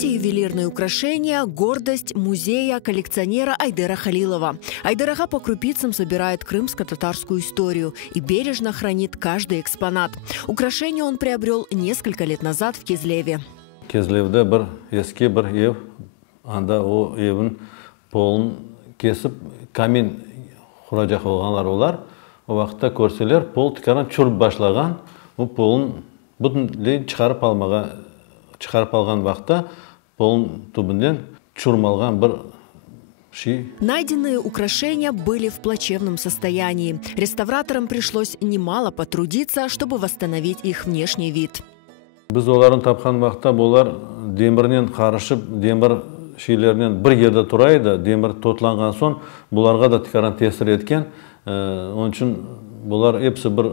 Эти ювелирные украшения – гордость музея коллекционера Айдера Халилова. Айдер ага по крупицам собирает крымско-татарскую историю и бережно хранит каждый экспонат. Украшение он приобрел несколько лет назад в Кезлеве. Кезлевде бір еске бір ев, анда о евін полын кесіп, камин құрajak olganlar olar. O vaqtda көрселер, пол тикаран чурып башлаган, bu полын бүтүнлөй чыгарып алган вакытта полын тубунен чурмалган бір ши. Найденные украшения были в плачевном состоянии. Реставраторам пришлось немало потрудиться, чтобы восстановить их внешний вид. Biz оларын тапқан вақытта болар демірінен қарышып, демір шейлерінен бір ерде тұрайды, демір тотланған сон, бұларға да тикаран тесір еткен. Onun үшін бұлар епсі бір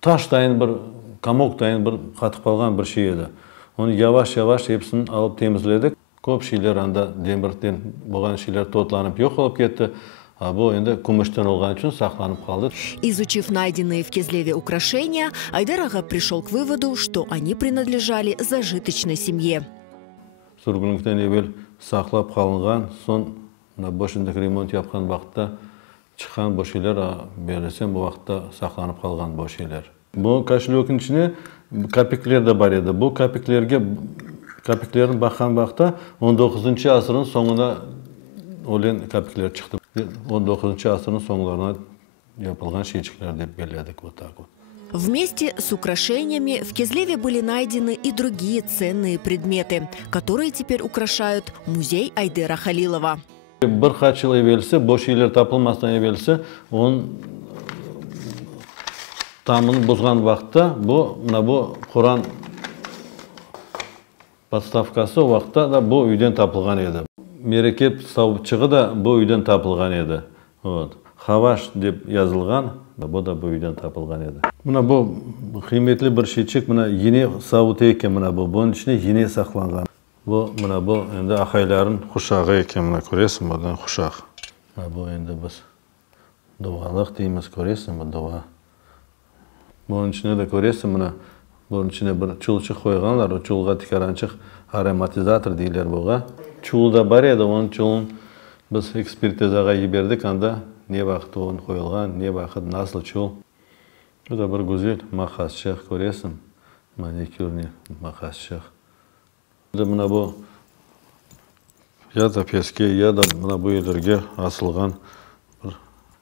таш тайын, бір камок тайын, бір қатып қалған бір шей еді. Оны яваш-яваш епсін алып темізледік. Көп шейлер анда демірден болған шейлер тотланып жоқ болып кетті. А бұл енді күміштен олған үшін сақланып қалды. Изучив найденные в Кезлеве украшения, Айдер ага пришел к выводу, что они принадлежали зажиточной семье. Сүргіліктен евел сақлап қалынған, сон бошындық ремонт yapқан вақытта шыққан бошелер бересен бұл вақытта сақланып қалған бошелер. Бұл кошелектің ішіне капиклер де бар еді. Бұл капиклерін баққан вақытта 19 асырын соңына олен капиклер шықты. 19 асырын соңларына yapılған шейчиклер деп беледік вот так вот. Вместе с украшениями в Кезлеве были найдены и другие ценные предметы, которые теперь украшают музей Айдера Халилова. Бір хатшыл евелсе, бош үйлер тапылмастан евелсе, он тамын бұзған вақытта, бұл Құран подставкасы вақытта да бұл үйден тапылған еді. Мерекет сауытшығы да бұл үйден тапылған еді. Хаваш деп yazылған, бұл да бұл үйден тапылған еді. Мұна бұл қиметлі бір шетшік, мұна ене сауыты екен, мұна бұл. Бұның ішіне ене сақланған. Мұна бұл енді ақайларын құшағы екен, мұна көресің, бұдан құшақ. Бұл енді біз дұғалық дейміз, көресің, бұл дұға. Бұның ішіне де көресің, мұна бұның ішіне бір чулчық қойғанлар, о чулға тикаранчық ароматизатор дейлер бұға. Чул да бар еді, оның чулын біз экспертизаға ебердік, анда не вақыт оғын қойылған, не вақыт насыл чул. Это бір güzel мақасшық көресің, маникюрный мақасшық. Мұна бұл я да песке, я да мұна бұл елерге асылған бір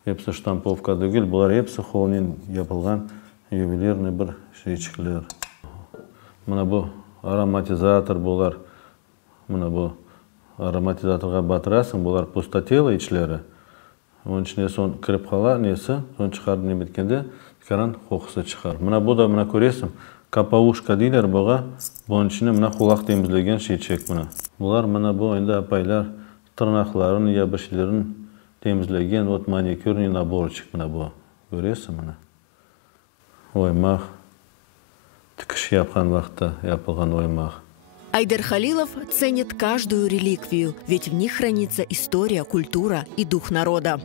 епсі штамповка дөгел, бұлар епсі қолмен yapılған ювелирный бір шейчіклер. Мұна бұл ароматизатор бұлар, мұна бұл ароматизаторға батырасың, бұлар пустотелі ішілері. Оның ішіне сон кіріп қала, несі, сон шығарды неметкенде, тікаран қоқысы шығар. Мұна бұл да, мұна көресің, капаушка дейлер бұға, бұның ішіне мұна құлақ темізлеген шейчек мұна. Бұлар мұна бұл енді апайлар тырнақларын, ябышыларын темізлеген, от маникюрный наборчик мұна бұл. Көресің мұна. Оймақ, тікіш yapқан вақытта yapılған оймақ. Айдер Халилов ценит каждую реликвию, ведь в них хранится история, культура и дух народа.